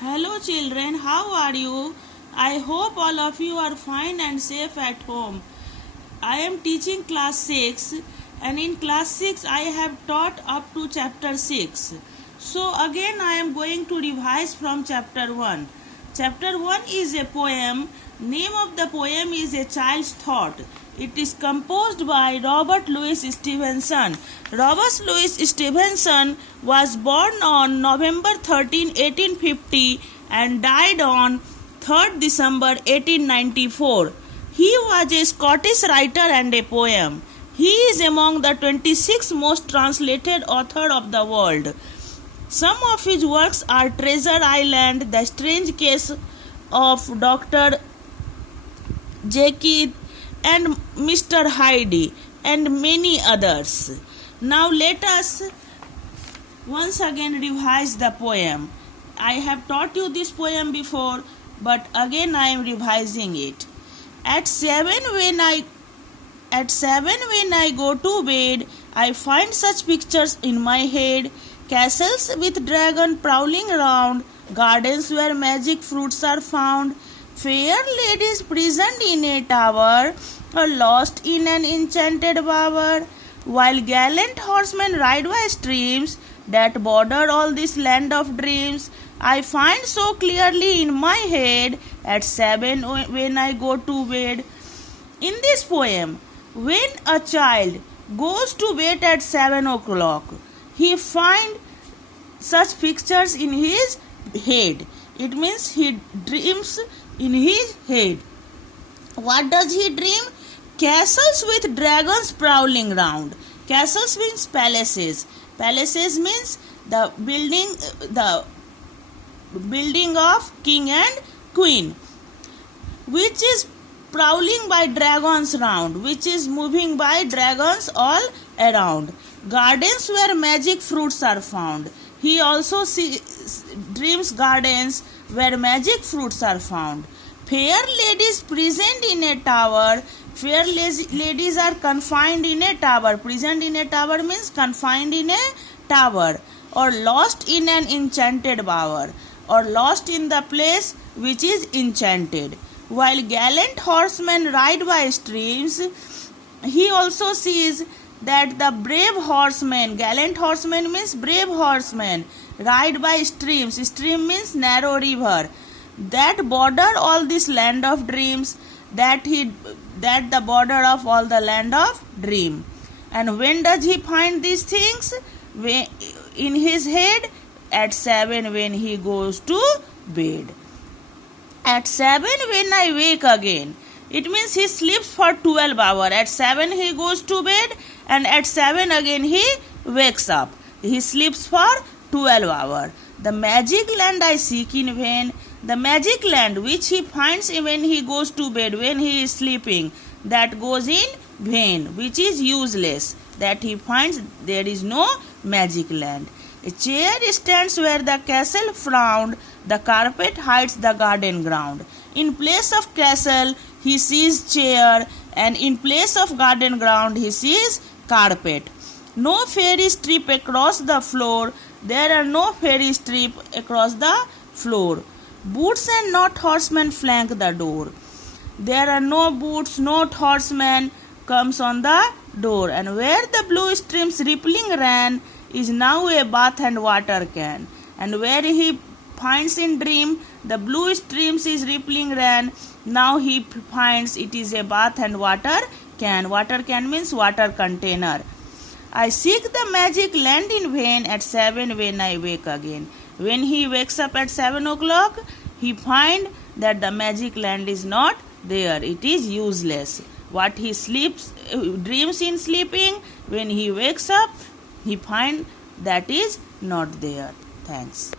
Hello children, how are you? I hope all of you are fine and safe at home. I am teaching class 6 and in class 6 I have taught up to chapter 6. So again I am going to revise from chapter 1. Chapter 1 is a poem. Name of the poem is A Child's Thought. It is composed by Robert Louis Stevenson. Robert Louis Stevenson was born on November 13, 1850 and died on 3rd December 1894. He was a Scottish writer and a poem. He is among the 26 most translated authors of the world. Some of his works are Treasure Island, The Strange Case of Dr. Jekyll and Mr. Hyde, and many others. Now let us once again revise the poem. I have taught you this poem before, but again I am revising it. At 7 when I go to bed, I find such pictures in my head. Castles with dragon prowling around, gardens where magic fruits are found, fair ladies prisoned in a tower, or lost in an enchanted bower, while gallant horsemen ride by streams that border all this land of dreams. I find so clearly in my head at 7 when I go to bed. In this poem, when a child goes to bed at 7 o'clock, he finds such pictures in his head. It means he dreams in his head. What does he dream? Castles with dragons prowling round. Castles means palaces. Palaces means the building of king and queen, which is prowling by dragons round, which is moving by dragons all around. Gardens where magic fruits are found. He also dreams gardens where magic fruits are found. Fair ladies prisoned in a tower. Fair ladies are confined in a tower. Prisoned in a tower means confined in a tower, or lost in an enchanted bower, or lost in the place which is enchanted. While gallant horsemen ride by streams, he also sees that the brave horsemen, gallant horsemen means brave horsemen, ride by streams. Stream means narrow river, that border all this land of dreams, that the border of all the land of dream. And when does he find these things? In his head at 7 when he goes to bed. At 7 when I wake again, it means he sleeps for 12 hours. At 7 he goes to bed and at 7 again he wakes up. He sleeps for 12 hours. The magic land I seek in vain. The magic land which he finds when he goes to bed, when he is sleeping, that goes in vain, which is useless. That he finds there is no magic land. A chair stands where the castle frowned, the carpet hides the garden ground. In place of castle he sees chair, and in place of garden ground he sees carpet. No fairy strip across the floor. There are no fairy strip across the floor. Boots and not horsemen flank the door. There are no boots, not horsemen comes on the door. And where the blue streams rippling ran is now a bath and water can. And where he finds in dream the blue streams is rippling ran, now he finds it is a bath and water can. Water can means water container. I seek the magic land in vain at 7 when I wake again. When he wakes up at 7 o'clock, he finds that the magic land is not there. It is useless. What he dreams in sleeping, when he wakes up, he finds that is not there. Thanks.